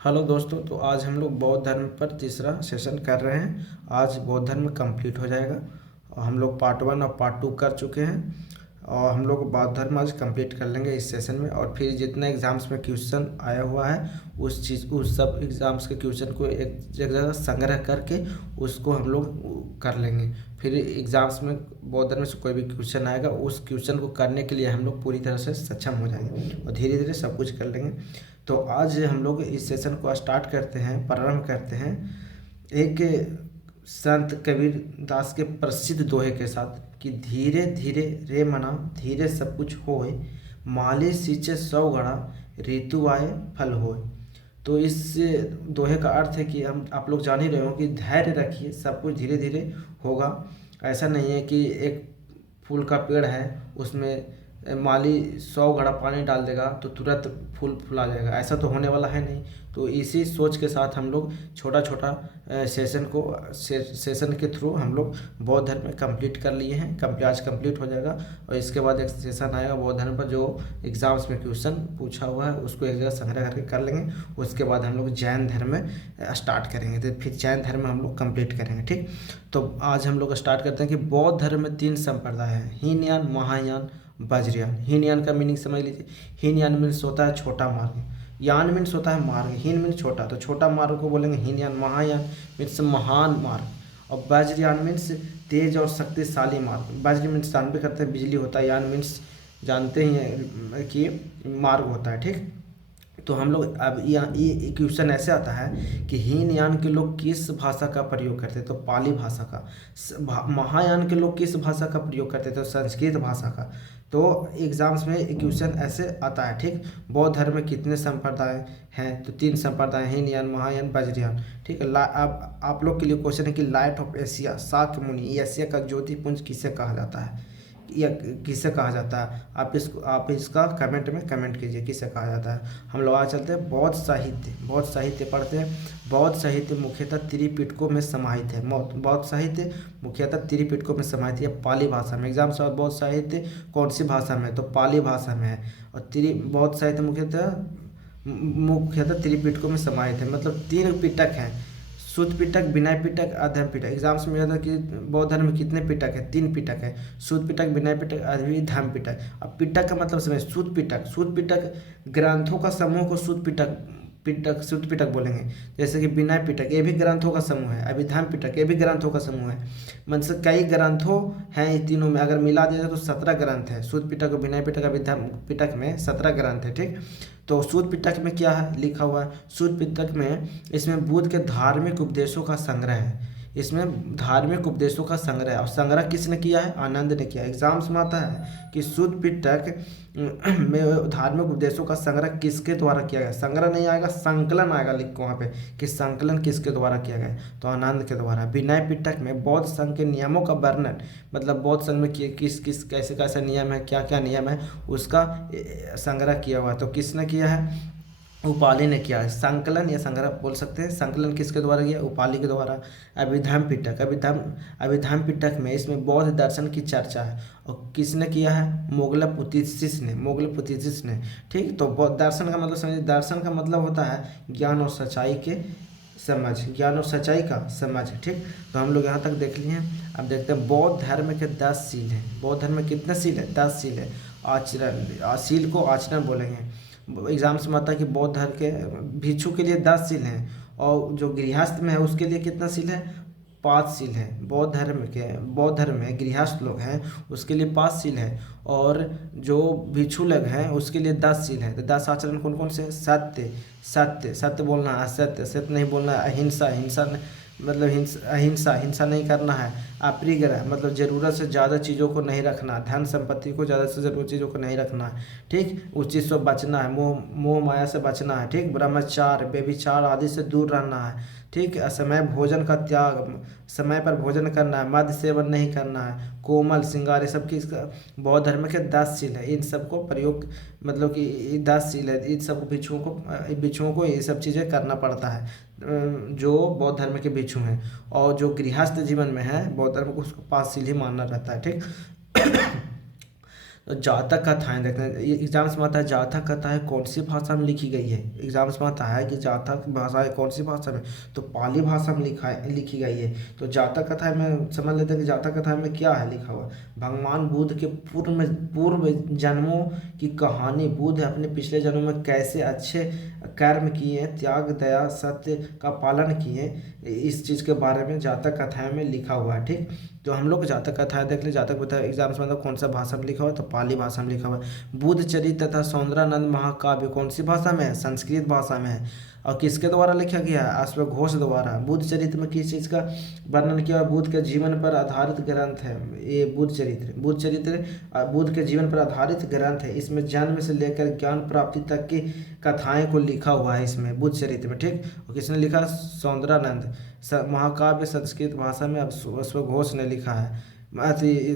Hello दोस्तों, तो आज हम लोग बौद्ध धर्म पर तीसरा सेशन कर रहे हैं। आज बौद्ध धर्म कंप्लीट हो जाएगा और हम लोग पार्ट 1 और पार्ट 2 कर चुके हैं और हम लोग बौद्ध धर्म आज कंप्लीट कर लेंगे इस सेशन में। और फिर जितना एग्ज़ाम्स में क्वेश्चन आया हुआ है उस सब एग्ज़ाम्स के क्वेश्चन को एक जगह संग्रह करके उसको हम लोग कर लेंगे। फिर एग्ज़ाम्स में बौद्ध धर्म से कोई भी क्वेश्चन आएगा उस क्वेश्चन को करने के लिए हम लोग पूरी तरह से सक्षम हो जाएंगे और धीरे धीरे सब कुछ कर लेंगे। तो आज हम लोग इस सेशन को स्टार्ट करते हैं, प्रारंभ करते हैं एक संत कबीर दास के प्रसिद्ध दोहे के साथ कि धीरे धीरे रे मना धीरे सब कुछ होए, माली सींचे 100 घड़ा ऋतु आए फल होए। तो इस दोहे का अर्थ है कि हम आप लोग जान ही रहे हो कि धैर्य रखिए, सब कुछ धीरे धीरे होगा। ऐसा नहीं है कि एक फूल का पेड़ है उसमें माली 100 घड़ा पानी डाल देगा तो तुरंत फूल फुला जाएगा, ऐसा तो होने वाला है नहीं। तो इसी सोच के साथ हम लोग छोटा छोटा सेशन के थ्रू हम लोग बौद्ध धर्म में कंप्लीट कर लिए हैं। आज कंप्लीट हो जाएगा और इसके बाद एक सेशन आएगा बौद्ध धर्म पर जो एग्ज़ाम्स में क्वेश्चन पूछा हुआ है उसको एक जगह संग्रह करके कर लेंगे। उसके बाद हम लोग जैन धर्म में स्टार्ट करेंगे, तो फिर जैन धर्म में हम लोग कंप्लीट करेंगे। ठीक, तो आज हम लोग स्टार्ट करते हैं कि बौद्ध धर्म में 3 संप्रदाय हैं, हीनयान, महायान, वज्रयान। हीनयान का मीनिंग समझ लीजिए। हीनयान मीन्स होता है छोटा मार्ग, यान मीन्स होता है मार्ग, हीन मीन्स छोटा, तो छोटा मार्ग को बोलेंगे हीनयान। महायान मीन्स महान मार्ग और वज्रयान मीन्स तेज और शक्तिशाली मार्ग। वज्र मीन्स जानबे करते हैं बिजली होता है, यान मीन्स जानते ही हैं कि मार्ग होता है। ठीक, तो हम लोग अब ये क्वेश्चन ऐसे आता है कि हीनयान के लोग किस भाषा का प्रयोग करते, तो पाली भाषा का। महायान के लोग किस भाषा का प्रयोग करते, तो संस्कृत भाषा का। तो एग्जाम्स में क्वेश्चन ऐसे आता है। ठीक, बौद्ध धर्म में कितने संप्रदाय हैं, तो 3 संप्रदाय, हीनयान, महायान, वज्रयान। ठीक है, अब आप लोग के लिए क्वेश्चन है कि लाइट ऑफ एशिया, शाक्य मुनि, एशिया का ज्योतिपुंज किसे कहा जाता है या किसे कहा जाता है। आप इसका कमेंट में कमेंट कीजिए किसे कहा जाता है। हम लोग आज चलते हैं बौद्ध साहित्य। बौद्ध साहित्य पढ़ते हैं। बौद्ध साहित्य मुख्यतः त्रिपिटकों में समाहित है। बौद्ध साहित्य मुख्यतः त्रिपिटकों में समाहित है पाली भाषा में। एग्जाम से बौद्ध साहित्य कौन सी भाषा में, तो पाली भाषा में है। और बौद्ध साहित्य मुख्यतः त्रिपिटकों में समाहित है, मतलब 3 पिटक हैं, शुद्ध पिटक, विनय पिटक, अधम पिटक। एग्जाम्स में आता है कि बौद्ध धर्म में कितने पिटक है, 3 पिटक है, शुद्ध पिटक, विनय पिटक, अधम पिटक। अब पिटक का मतलब समझ, शुद्ध पिटक, शुद्ध पिटक ग्रंथों का समूह को शुद्ध शुद्ध पिटक बोलेंगे। जैसे कि विनय पिटक ये भी ग्रंथों का समूह है, अभिधान पिटक ये भी ग्रंथों का समूह है। मतलब कई ग्रंथों हैं ये तीनों में, अगर मिला दिया जाए तो 17 ग्रंथ है। शुद्ध पिटक, विनय पिटक, अभिधान पिटक में 17 ग्रंथ है। ठीक, तो शुद्ध पिटक में क्या है लिखा हुआ है, शुद्ध पिटक में इसमें बुद्ध के धार्मिक उपदेशों का संग्रह है। इसमें धार्मिक उपदेशों का संग्रह है और संग्रह किसने किया है, आनंद ने किया। एग्जाम्स में आता है कि शुद्ध पिटक में धार्मिक उपदेशों का संग्रह किसके द्वारा किया गया। संग्रह नहीं आएगा, संकलन आएगा, लिख को वहाँ पे कि संकलन किसके द्वारा किया गया, तो आनंद के द्वारा। विनय पिटक में बौद्ध संघ के नियमों का वर्णन, मतलब बौद्ध संघ में किस किस कैसे कैसे नियम है, क्या क्या नियम है, उसका संग्रह किया हुआ। तो किसने किया है, उपाली ने किया है। संकलन या संग्रह बोल सकते हैं। संकलन किसके द्वारा किया, उपाली के द्वारा। अभिधम पिटक, अभिधम पिटक में इसमें बौद्ध दर्शन की चर्चा है और किसने किया है, मोगलपुतिसिस ने। ठीक, तो बौद्ध दर्शन का मतलब समझिए, दर्शन का मतलब होता है ज्ञान और सच्चाई के समझ, ज्ञान और सच्चाई का समझ। ठीक, तो हम लोग यहाँ तक देख लिए हैं। अब देखते हैं बौद्ध धर्म के 10 सील हैं। बौद्ध धर्म में कितने सील है, 10 सील है। आचरण, सील को आचरण बोलेंगे। एग्जाम्स में आता है कि बौद्ध धर्म के भिक्षु के लिए 10 सील हैं और जो गृहस्थ में है उसके लिए कितना सील है, 5 सील है। बौद्ध धर्म में गृहस्थ लोग हैं उसके लिए 5 सील है और जो भिक्षु लोग हैं उसके लिए 10 सील है। तो 10 आचरण कौन कौन से, सत्य बोलना है, सत्य नहीं बोलना है, अहिंसा मतलब हिंसा नहीं करना है, अपरिग्रह मतलब ज़रूरत से ज़्यादा चीज़ों को नहीं रखना, धन संपत्ति को ज़्यादा से ज़रूरत चीज़ों को नहीं रखना है। ठीक, उस चीज़ से बचना है, मोह माया से बचना है। ठीक, ब्रह्मचार, व्यभिचार आदि से दूर रहना है। ठीक, असमय भोजन का त्याग, समय पर भोजन करना है, मद्य सेवन नहीं करना है, कोमल श्रृंगार, ये सब की बौद्ध धर्म के 10 सील है। इन सबको प्रयोग मतलब कि 10 सील है, इन सब भिक्षुओं को ये सब चीज़ें करना पड़ता है जो बौद्ध धर्म के भिक्षु हैं। और जो गृहस्थ जीवन में है बौद्ध धर्म को उसको 5 सील ही मानना रहता है। ठीक जातक कथाएं देखते हैं, ये एग्जाम्स में आता है जातक कथाएं कौन सी भाषा में लिखी गई है। एग्जाम्स में आता है कि जातक भाषाएं कौन सी भाषा में, तो पाली भाषा में लिखी गई है। तो जातक कथाएं में समझ लेते हैं कि जातक कथाएं में क्या है लिखा हुआ। भगवान बुद्ध के पूर्व जन्मों की कहानी, बुद्ध अपने पिछले जन्मों में कैसे अच्छे कर्म किए, त्याग दया सत्य का पालन किए, इस चीज़ के बारे में जातक कथाएं में लिखा हुआ है। ठीक, तो हम लोग जातक कथाएं देख ले। जातक कथा एग्जाम्स में मतलब कौन सा भाषा में लिखा हुआ है, तो पाली भाषा में लिखा हुआ है। बुद्ध चरित्र तथा सौंदर्यानंद महाकाव्य कौन सी भाषा में है, संस्कृत भाषा में है। और किसके द्वारा लिखा गया है, अश्वघोष द्वारा। बुद्ध चरित्र में किस चीज़ का वर्णन किया, बुद्ध के जीवन पर आधारित ग्रंथ है ये बुद्ध चरित्र। बुद्ध के जीवन पर आधारित ग्रंथ है। इसमें जन्म से लेकर ज्ञान प्राप्ति तक की कथाएं को लिखा हुआ है इसमें बुद्ध चरित्र में। ठीक, और किसने लिखा, सौंदर्यानंद। महाकाव्य संस्कृत भाषा में अश्वघोष ने लिखा है।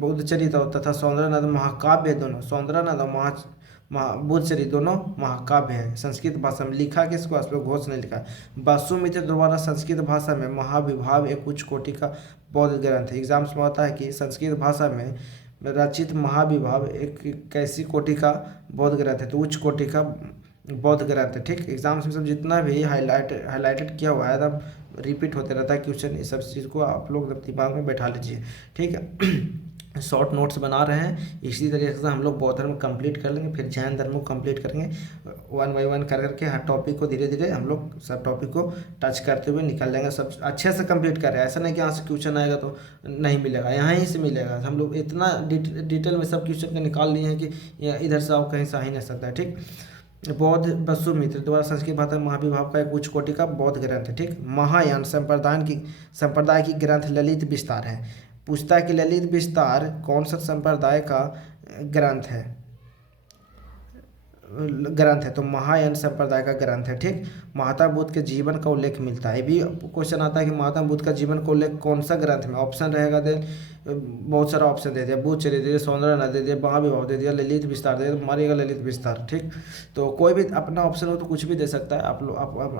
बुद्ध चरित्र तथा सौंदर्यानंद महाकाव्य दोनों, सौंदर्यानंद और बुद्ध चरित्र दोनों महाकाव्य है। संस्कृत भाषा में लिखा किसको, अश्वघोष ने लिखा। वासुमित्र द्वारा संस्कृत भाषा में महाविभाव एक उच्च कोटि का बौद्ध ग्रंथ है। एग्जाम्स में आता है कि संस्कृत भाषा में रचित महाविभाव एक कैसी कोटि का बौद्ध ग्रंथ है, तो उच्च कोटि का बौद्ध ग्रंथ है। ठीक, एग्जाम्स में सब जितना भी हाईलाइटेड किया हुआ है एकदम रिपीट होते रहता है क्वेश्चन, इस सब चीज़ को आप लोग दिमाग में बैठा लीजिए। ठीक है, शॉर्ट नोट्स बना रहे हैं, इसी तरीके से हम लोग बौद्ध धर्म कंप्लीट कर लेंगे, फिर जैन धर्म को कंप्लीट करेंगे। 1 बाय 1 कर करके हर टॉपिक को धीरे धीरे हम लोग सब टॉपिक को टच करते हुए निकल लेंगे। सब अच्छे से कंप्लीट कर रहे हैं, ऐसा नहीं कि यहाँ से क्वेश्चन आएगा तो नहीं मिलेगा, यहाँ ही से मिलेगा। हम लोग इतना डिटेल में सब क्वेश्चन का निकाल लिए हैं कि इधर से आप कहीं से आ ही नहीं सकता है। ठीक, बौद्ध वसुमित्र द्वारा संस्कृत भाषा महाविभाव का एक उच्च कोटि का बौद्ध ग्रंथ है। ठीक, महायान संप्रदाय की ग्रंथ ललित विस्तार है। पूछता है कि ललित विस्तार कौन सा संप्रदाय का ग्रंथ है, तो महायान संप्रदाय का ग्रंथ है। ठीक, महात्मा बुद्ध के जीवन का उल्लेख मिलता है। ये भी क्वेश्चन आता है कि महात्मा बुद्ध का जीवन का उल्लेख कौन सा ग्रंथ में, ऑप्शन रहेगा दे, बहुत सारा ऑप्शन दे दिया, बुद्ध चरित्र दे दिया, सौंदर्यनाथ दे दिया, महाविभाव दे दिया, ललित विस्तार दे दिया, मारेगा ललित विस्तार। ठीक, तो कोई भी अपना ऑप्शन हो तो कुछ भी दे सकता है।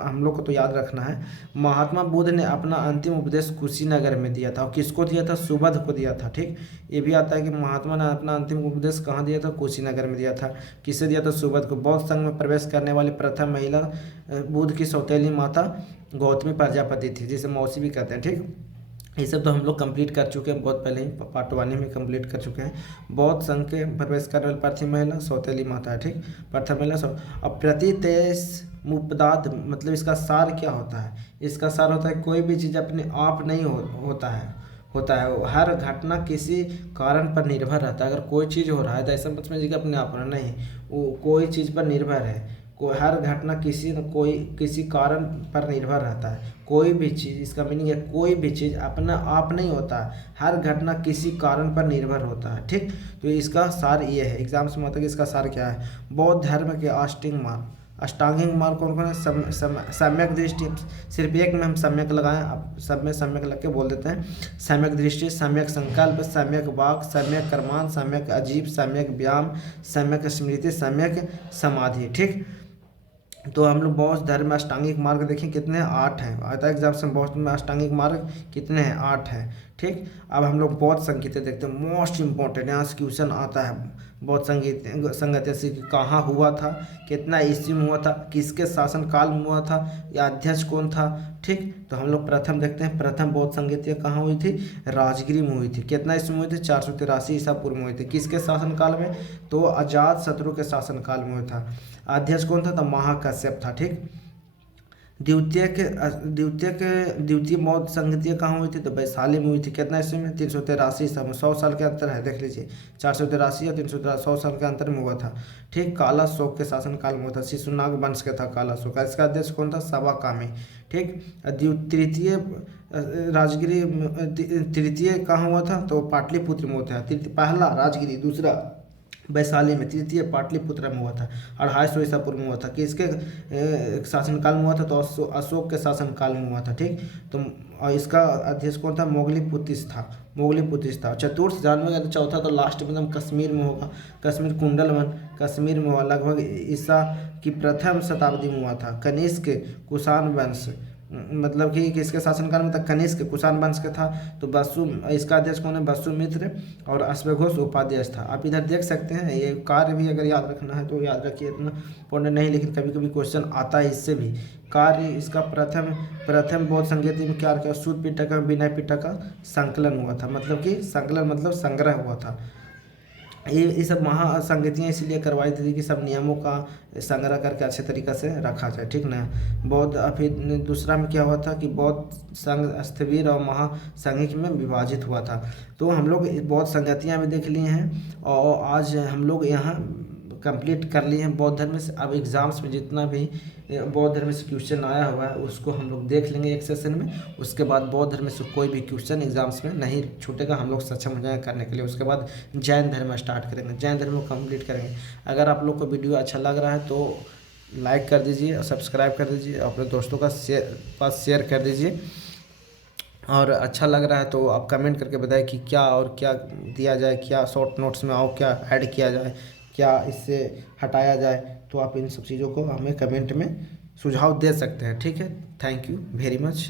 हम लोग को तो याद रखना है। महात्मा बुद्ध ने अपना अंतिम उपदेश कुशीनगर में दिया था, और किसको दिया था, सुबध को दिया था। ठीक, ये भी आता है कि महात्मा ने अपना अंतिम उपदेश कहाँ दिया था, कुशीनगर में दिया था। किससे दिया था, सुबध को। बौद्ध संघ में प्रवेश करने वाली प्रथम महिला बुद्ध की सौतेली माता गौतमी प्रजापति थी, जिसे मौसी भी कहते हैं। ठीक, ये सब तो हम लोग कंप्लीट कर चुके हैं, बहुत पहले ही पार्ट 1 में कंप्लीट कर चुके हैं। बौद्ध संघ के प्रवेश करने वाली प्रथम महिला सौतेली माता है। ठीक, प्रथम महिला अब प्रतितेश मुपदात मतलब इसका सार क्या होता है, इसका सार होता है कोई भी चीज़ अपने आप नहीं होता है। हर घटना किसी कारण पर निर्भर रहता है। अगर कोई चीज़ हो रहा है तो ऐसा मत समझिए कि अपने आप होना नहीं, वो कोई चीज़ पर निर्भर है। हर घटना किसी कारण पर निर्भर रहता है। कोई भी चीज़, इसका मीनिंग है कोई भी चीज़ अपना आप नहीं होता है, हर घटना किसी कारण पर निर्भर होता है। ठीक, तो इसका सार ये है। एग्जाम्स में आता है कि इसका सार क्या है। बौद्ध धर्म के अष्टांगिक मार्ग कौन कौन है, सम्यक दृष्टि, सिर्फ एक में हम सम्यक लगाएं, अब सब में सम्यक लग के बोल देते हैं। सम्यक दृष्टि, सम्यक संकल्प, सम्यक वाक, सम्यक कर्मान, सम्यक अजीब, सम्यक व्यायाम, सम्यक स्मृति, सम्यक समाधि। ठीक, तो हम लोग बौद्ध धर्म में अष्टांगिक मार्ग देखें कितने हैं, 8 हैं। आता है एग्जाम से बौद्ध में अष्टांगिक मार्ग कितने हैं, 8 हैं। ठीक, अब हम लोग बौद्ध संगीत देखते हैं, मोस्ट इंपॉर्टेंट, यहाँ से क्वेश्चन आता है। बौद्ध संगीत कहाँ हुआ था, कितना ईस्वी में हुआ था, किसके शासन काल में हुआ था, या अध्यक्ष कौन था। ठीक, तो हम लोग प्रथम देखते हैं, प्रथम बौद्ध संगीत कहाँ हुई थी, राजगिरी में हुई थी। कितना ईस्वी में हुई थी, 483 ईसा पूर्व में हुई थी। किसके शासन काल में, तो अजात शत्रु के शासन काल में हुआ था। अध्यक्ष कौन था, तो महाकश्यप था। ठीक, द्वितीय बौद्ध संगीत कहाँ हुई थी, तो वैशाली में हुई थी। कितना ईस्वी में, 383 ईसा में। 100 साल के अंतर है, देख लीजिए, 483 या 383, 100 साल के अंतर में हुआ था। ठीक, काला शोक के शासन काल में हुआ था, शिशुनाग वंश के था काला शोक। इसका अध्यक्ष कौन था, सवाकामी। ठीक, तृतीय कहाँ हुआ था, तो पाटलिपुत्र में हुआ था। पहला राजगिरी, दूसरा वैशाली में, तृतीय पाटलिपुत्र में हुआ था। 250 ईसा पूर्व में हुआ था। किसके शासनकाल में हुआ था, तो अशोक के शासनकाल में हुआ था। ठीक, तो इसका अध्यक्ष कौन था, मोगलीपुतिस था। चतुर्थ जानवे का चौथा तो लास्ट में एकदम कश्मीर में होगा, कश्मीर कुंडलवन कश्मीर में हुआ, लगभग ईसा की प्रथम शताब्दी में हुआ था। कनिष्क कुषाण वंश मतलब कि किसके शासनकाल में था, कनिष्क कुषाण वंश का था। तो बसु इसका अध्यक्ष कौन है, वसुमित्र, और अश्वघोष उपाध्यक्ष था। आप इधर देख सकते हैं, ये कार्य भी अगर याद रखना है तो याद रखिए, इतना इम्पोर्टेंट नहीं, लेकिन कभी कभी क्वेश्चन आता है इससे भी। कार्य इसका प्रथम प्रथम बौद्ध संगीति में क्या किया, शुद्ध पिटक और विनय पिटक का संकलन हुआ था, मतलब कि संकलन मतलब संग्रह हुआ था। ये सब महासंगतियाँ इसलिए करवाई थी कि सब नियमों का संग्रह करके अच्छे तरीक़े से रखा जाए, ठीक ना। बौद्ध फिर दूसरा में क्या हुआ था कि बौद्ध संघ स्थविर और महासंघिक में विभाजित हुआ था। तो हम लोग बौद्ध संगतियाँ भी देख लिए हैं, और आज हम लोग यहाँ कंप्लीट कर लिए हैं बौद्ध धर्म से। अब एग्ज़ाम्स में जितना भी बौद्ध धर्म से क्वेश्चन आया हुआ है उसको हम लोग देख लेंगे एक सेशन में। उसके बाद बौद्ध धर्म से कोई भी क्वेश्चन एग्ज़ाम्स में नहीं छूटेगा, हम लोग सक्षम हो जाएंगे करने के लिए। उसके बाद जैन धर्म स्टार्ट करेंगे, जैन धर्म को कंप्लीट करेंगे। अगर आप लोग को वीडियो अच्छा लग रहा है तो लाइक कर दीजिए और सब्सक्राइब कर दीजिए, अपने दोस्तों का पास शेयर कर दीजिए। और अच्छा लग रहा है तो आप कमेंट करके बताएं कि क्या और क्या दिया जाए, क्या शॉर्ट नोट्स में और क्या ऐड किया जाए, क्या इससे हटाया जाए। तो आप इन सब चीज़ों को हमें कमेंट में सुझाव दे सकते हैं, ठीक है। Thank you very much.